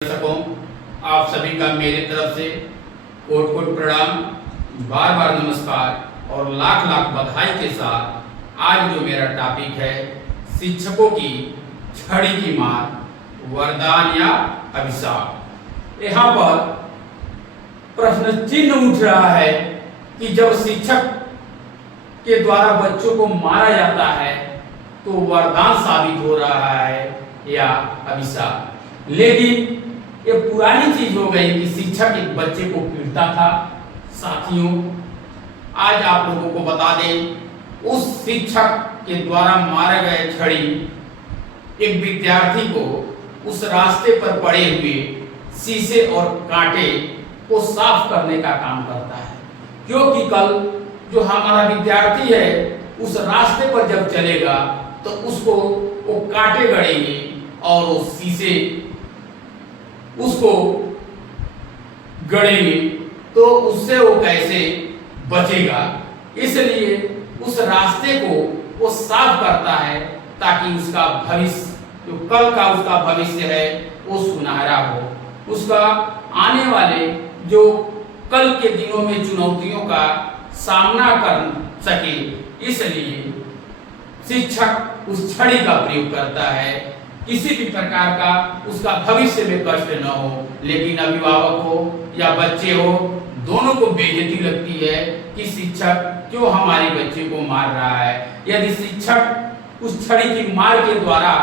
दर्शकों, आप सभी का मेरी तरफ से कोट कोट प्रणाम, बार बार नमस्कार और लाख लाख बधाई के साथ आज जो मेरा टॉपिक है शिक्षकों की छड़ी की मार, वरदान या अभिशाप। यहाँ पर प्रश्न चिन्ह उठ रहा है कि जब शिक्षक के द्वारा बच्चों को मारा जाता है तो वरदान साबित हो रहा है या अभिशाप। लेकिन ये पुरानी चीज हो गई कि शिक्षक एक बच्चे को पीटता था। साथियों, आज आप लोगों को बता दें, उस शिक्षक के द्वारा मारे गए छड़ी एक विद्यार्थी को उस रास्ते पर पड़े हुए शीशे और कांटे को साफ करने का काम करता है, क्योंकि कल जो हमारा विद्यार्थी है उस रास्ते पर जब चलेगा तो उसको वो कांटे गड़ेंगे और वो शीशे उसको गड़ेंगे, तो उससे वो कैसे बचेगा। इसलिए उस रास्ते को वो साफ करता है ताकि उसका भविष्य, जो कल का उसका भविष्य है, वो सुनहरा हो। उसका आने वाले जो कल के दिनों में चुनौतियों का सामना कर सके, इसलिए शिक्षक उस छड़ी का प्रयोग करता है। किसी भी प्रकार का उसका भविष्य में कष्ट न हो, लेकिन अभिभावक हो या बच्चे हो, दोनों को बेइज्जती लगती है कि शिक्षक क्यों हमारे बच्चे को मार रहा है। यदि शिक्षक उस छड़ी की मार के द्वारा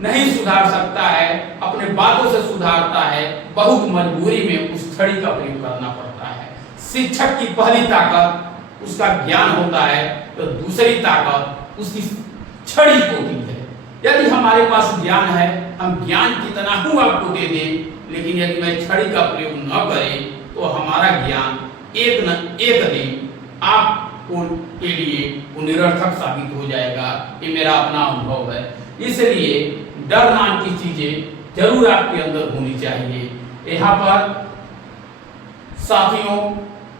नहीं सुधार सकता है, अपने बातों से सुधारता है, बहुत मजबूरी में उस छड़ी का प्रयोग करना पड़ता है। शिक्षक की पहली ताकत उसका ज्ञान होता है, तो दूसरी ताकत उसकी छड़ी होती है। यदि हमारे पास ज्ञान है, हम ज्ञान कितना ही आपको दे दें, लेकिन यदि मैं छड़ी का प्रयोग न करें तो हमारा ज्ञान एक न एक दिन आपको के लिए निरर्थक साबित हो जाएगा। ये मेरा अपना अनुभव है। इसलिए डर नाम की चीजें जरूर आपके अंदर होनी चाहिए। यहाँ पर साथियों,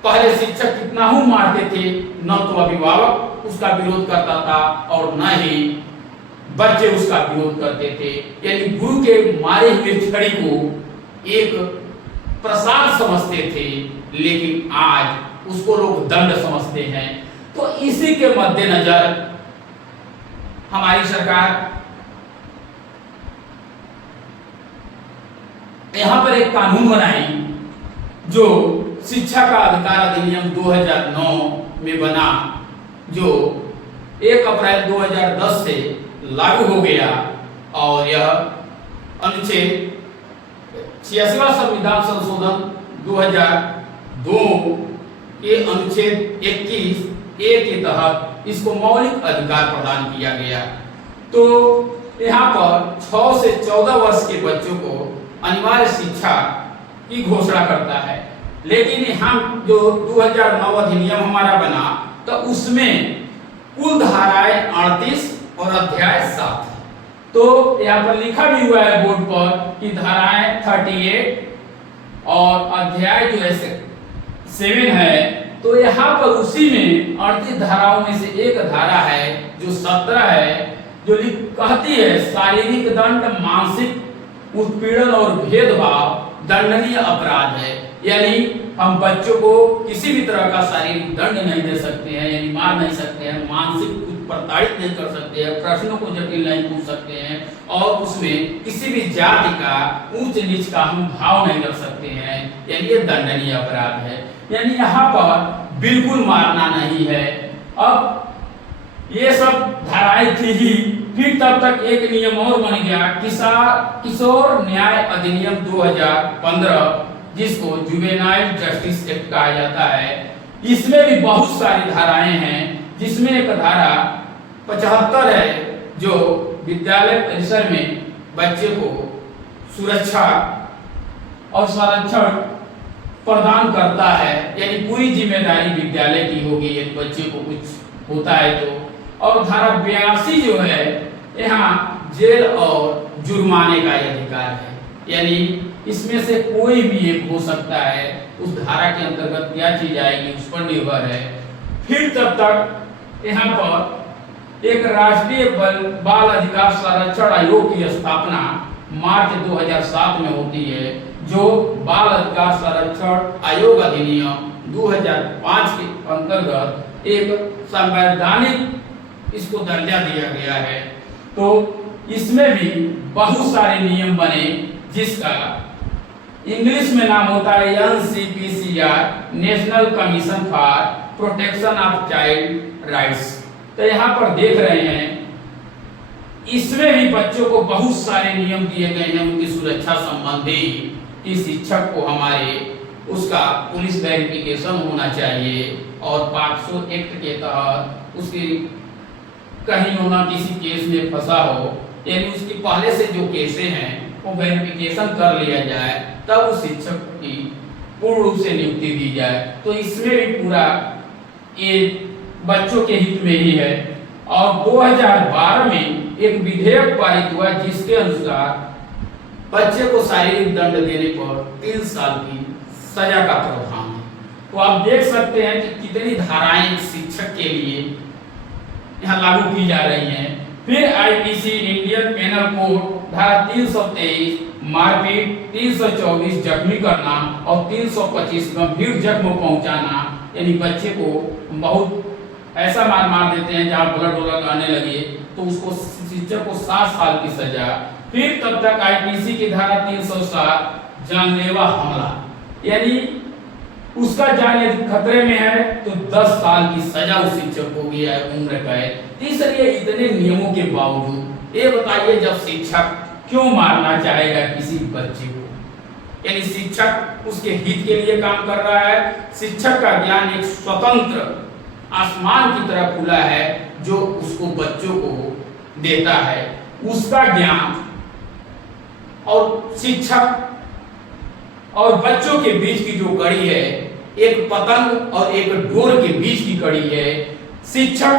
पहले शिक्षक कितना ही मारते थे, न तो अभिभावक उसका विरोध करता था और न ही बच्चे उसका विरोध करते थे। यानी गुरु के मारे हुए छड़ी को एक प्रसाद समझते थे, लेकिन आज उसको लोग दंड समझते हैं। तो इसी के मद्देनजर हमारी सरकार यहाँ पर एक कानून बनाई जो शिक्षा का अधिकार अधिनियम 2009 में बना, जो 1 अप्रैल 2010 से लागू हो गया। और यह अनुच्छेद 86वां संविधान संशोधन 2002 के अनुच्छेद 21A के तहत इसको मौलिक अधिकार प्रदान किया गया। तो यहाँ पर 6 से 14 वर्ष के बच्चों को अनिवार्य शिक्षा की घोषणा करता है। लेकिन यहाँ जो 2009 अधिनियम हमारा बना, तो उसमें कुल धाराएं 38 और अध्याय 7 है। तो यहाँ पर लिखा भी हुआ है बोर्ड पर कि धाराएं 38 और अध्याय जो है 7 है। तो यहाँ पर उसी में 38 धाराओं में से एक धारा है जो 17 है, जो कहती है शारीरिक दंड, मानसिक उत्पीड़न और भेदभाव दंडनीय अपराध है। यानी हम बच्चों को किसी भी तरह का शारीरिक दंड नहीं दे सकते हैं, यानी मार नहीं सकते हैं, मानसिक प्रताड़ित नहीं कर सकते हैं, प्रश्नों को जटिल नहीं पूछ सकते हैं, और उसमें किसी भी जाति का ऊंच नीच का हम भाव नहीं रख सकते हैं। यानी ये दंडनीय अपराध है। यानी यहाँ पर बिल्कुल मारना नहीं है। अब ये सब धाराएं थी ही, फिर तब तक एक नियम और बन गया, किशोर न्याय अधिनियम 2015, जिसको जुवेनाइल जस्टिस एक्ट कहा जाता है। इसमें भी बहुत सारी धाराएं हैं, जिसमें एक धारा 75 है जो विद्यालय परिसर में बच्चे को सुरक्षा और संरक्षण प्रदान करता है। यानी पूरी जिम्मेदारी विद्यालय की होगी यदि बच्चे को कुछ होता है तो। और धारा 82 जो है, यहाँ जेल और जुर्माने का अधिकार है। यानी इसमें से कोई भी एक हो सकता है। उस धारा के अंतर्गत क्या चीज आएगी उस पर निर्भर है। फिर तब तक यहाँ पर एक राष्ट्रीय बाल अधिकार संरक्षण आयोग की स्थापना मार्च 2007 में होती है, जो बाल अधिकार संरक्षण आयोग अधिनियम 2005 के अंतर्गत एक संवैधानिक इसको दर्जा दिया गया है। तो इसमें भी बहुत सारे नियम बने, जिसका इंग्लिश में नाम होता है NCPCR, national commission for protection of child rights. तो यहाँ पर देख रहे हैं, इसमें भी बच्चों को बहुत सारे नियम दिए गए हैं उनकी सुरक्षा संबंधी, कि शिक्षक को हमारे उसका पुलिस वेरिफिकेशन होना चाहिए और 500 एक्ट के तहत उसकी कहीं होना किसी केस में फंसा हो, यानी उसकी पहले से जो केसें हैं वो वेरिफिकेशन कर लिया जाए, तब उस शिक्षक की पूर्ण रूप से नियुक्ति दी जाए। तो इसमें भी पूरा ये बच्चों के हित में ही है। और 2012 में एक विधेयक पारित हुआ, जिसके अनुसार बच्चे को शारीरिक दंड देने पर 3 साल की सजा का प्रावधान है। तो आप देख सकते हैं कि कितनी धाराएं शिक्षक के लिए यहाँ लागू की जा रही हैं। फिर IPC इंडियन पेनल कोड धारा 323 मारपीट, 324 जख्मी करना और 325 गंभीर जख्म पहुंचाना, यानी बच्चे को बहुत ऐसा मार देते हैं जहां ब्लड आने लगे, तो उसको शिक्षक को 7 साल की सजा। फिर तब तक IPC की धारा 307 जानलेवा हमला, यानी उसका जान यदि खतरे में है तो 10 साल की सजा उस शिक्षक को भी है, उम्र कैद। तीसरे इतने नियमों के बावजूद ये बताइए, जब शिक्षक क्यों मारना चाहेगा किसी बच्चे को? यानी शिक्षक उसके हित के लिए काम कर रहा है। शिक्षक का ज्ञान एक स्वतंत्र आसमान की तरह खुला है, जो उसको बच्चों को देता है। उसका ज्ञान और शिक्षक और बच्चों के बीच की जो कड़ी है, एक पतंग और एक डोर के बीच की कड़ी है। शिक्षक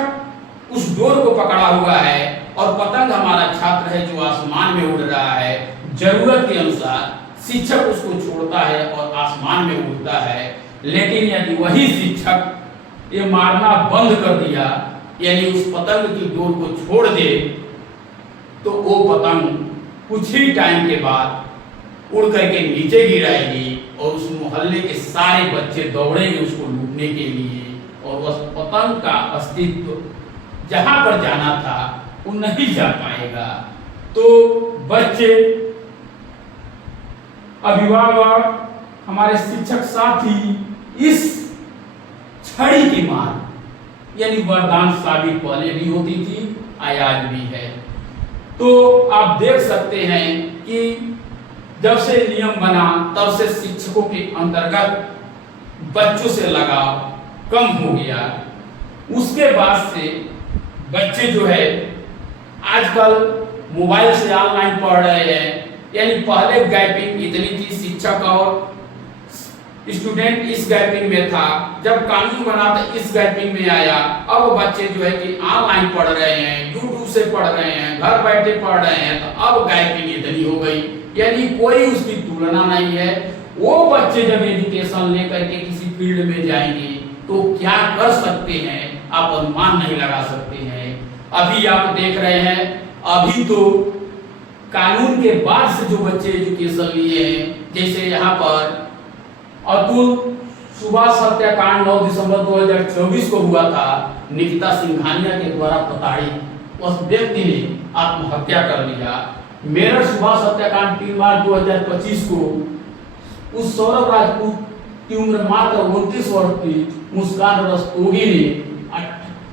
उस डोर को पकड़ा हुआ है और पतंग हमारा छात्र है जो आसमान में उड़ रहा है। जरूरत के अनुसार शिक्षक उसको छोड़ता है और आसमान में उड़ता है। लेकिन यदि वही शिक्षक ये मारना बंद कर दिया, यानी उस पतंग की डोर को छोड़ दे, तो वो पतंग कुछ ही टाइम के बाद उड़ करके नीचे गिराएगी और उस मोहल्ले के सारे बच्चे दौड़ेंगे उसको लूटने के लिए, और उस पतंग का अस्तित्व जहां पर जाना था वो नहीं जा पाएगा। तो बच्चे, अभिभावक, हमारे शिक्षक साथी इस छड़ी की मार यानी वरदान साबित पहले भी होती थी, आज भी है। तो आप देख सकते हैं कि जब से नियम बना तब से शिक्षकों के अंतर्गत बच्चों से लगाव कम हो गया। उसके बाद से बच्चे जो है आजकल मोबाइल से ऑनलाइन पढ़ रहे हैं। यानी पहले गैपिंग इतनी थी, शिक्षक और स्टूडेंट इस गैपिंग में था। जब कानून बना तो इस गैपिंग में आया। अब बच्चे जो है कि ऑनलाइन पढ़ रहे हैं, यूट्यूब से पढ़ रहे हैं, घर बैठे पढ़ रहे हैं, तो अब गैपिंग इतनी हो गई, यानी कोई उसकी तुलना नहीं है। वो बच्चे जब एजुकेशन लेकर के किसी फील्ड में जाएंगे तो क्या कर सकते हैं, आप अनुमान नहीं लगा सकते हैं। अभी आप देख रहे हैं, अभी तो कानून के बाद से जो बच्चे एजुकेशन लिए हैं, जैसे यहाँ पर अतुल सुभाष हत्याकांड 9 दिसंबर 2024 को हुआ था। निकिता सिंघानिया के द्वारा प्रताड़ित उस व्यक्ति ने आत्महत्या कर लिया। मेरठ सुभाष हत्याकांड 3 मार्च 2025 को उस सौरभ राजपूत की उम्र मात्र 29 वर्ष की मुस्कान रस्तोगी ने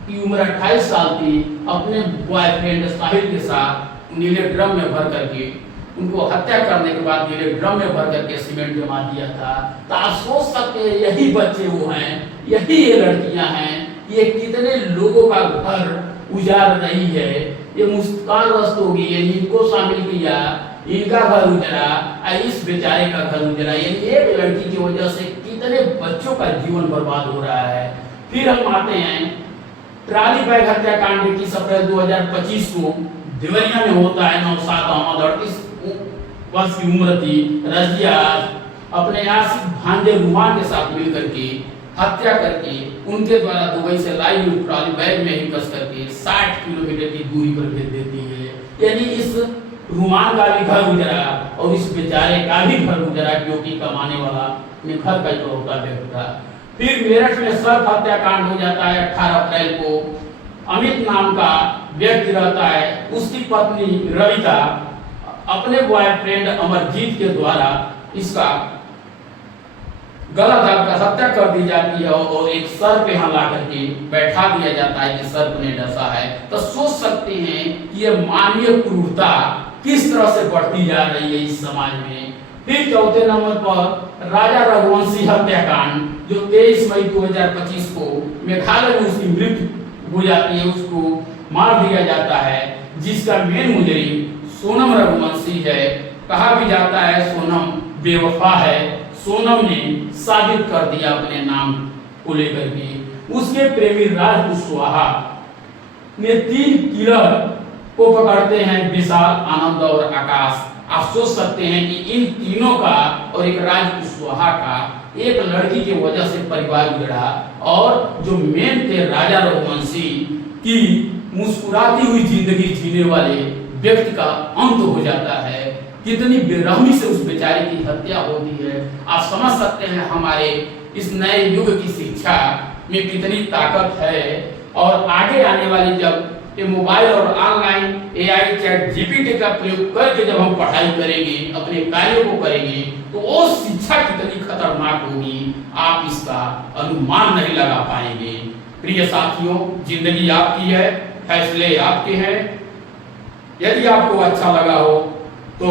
की उम्र 28 साल थी, अपने बॉयफ्रेंड साहिल के साथ नीले ड्रम में भर करके उनको हत्या करने के बाद नीले ड्रम में भर करके सीमेंट जमा दिया था। तो आप सोच सकते हैं यही बच्चे वो हैं, यही ये लड़कियां हैं, ये कितने लोगों का घर उजाड़ रही है। ये मुस्कान रस्तोगी, ये इनको शामिल किया, इनका घर उजड़ा, इस बेचारे का घर उजड़ा, यानी एक लड़की की वजह से कितने बच्चों का जीवन बर्बाद हो रहा है। फिर हम आते हैं ट्राली बैग हत्याकांड 21 अप्रैल 2025 को देवरिया में होता है। नौशाद अहमद 38 वर्ष की उम्र थी। रजिया अपने आशिक भांजे रुमान के साथ मिलकर के हत्या करके उनके द्वारा दुबई से लाई हुई ट्रॉली बैग में ही कस करके 60 किलोमीटर की दूरी पर भेज देती है। यानी इस रुमान का भी घर गुजरा और इस बेचारे का भी घर गुजरा, क्योंकि कमाने वाला अपने घर का इकलौता व्यक्ति था। फिर मेरठ में सर्प हत्याकांड हो जाता है 18 अप्रैल को। अमित नाम का व्यक्ति रहता है, उसकी पत्नी रविता अपने बॉयफ्रेंड अमरजीत के द्वारा इसका गला दबाकर हत्या कर दी जाती है और एक सर्प यहाँ ला करके बैठा दिया जाता है कि सर्प ने डसा है। तो सोच सकते हैं कि ये मानवीय क्रूरता किस तरह से बढ़ती जा रही है इस समाज में। फिर चौथे नंबर पर राजा रघुवंशी हत्याकांड, जो 23 मई 2025 को मेघालय में उसकी मृत्यु हो जाती है, उसको मार दिया जाता है, जिसका मेन मुजरिम सोनम रघुवंशी है। कहा भी जाता है सोनम बेवफा है, सोनम ने साबित कर दिया अपने नाम को लेकर के। उसके प्रेमी राज कुशवाहा ने 3 किलर को पकड़ते हैं, विशाल, आनंद और आकाश। आप सोच सकते हैं कि इन तीनों का और एक राज कुशवाहा का एक लड़की की वजह से परिवार बिगड़ा, और जो मेन थे राजा रघुवंशी की मुस्कुराती हुई जिंदगी जीने वाले व्यक्ति का अंत हो जाता है। कितनी बेरहमी से उस बेचारे की हत्या होती है। आप समझ सकते हैं हमारे इस नए युग की शिक्षा में कितनी ताकत है। और आगे आने वाली जब ये मोबाइल और ऑनलाइन AI चैट GPT का प्रयोग करके जब हम पढ़ाई करेंगे, अपने कार्यों को करेंगे, तो वो शिक्षा कितनी खतरनाक होगी, आप इसका अनुमान नहीं लगा पाएंगे। प्रिय साथियों, जिंदगी आपकी है, फैसले आपके हैं। यदि आपको अच्छा लगा हो तो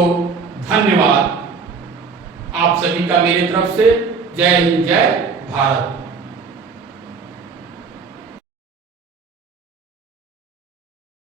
धन्यवाद। आप सभी का मेरी तरफ से जय हिंद, जय भारत।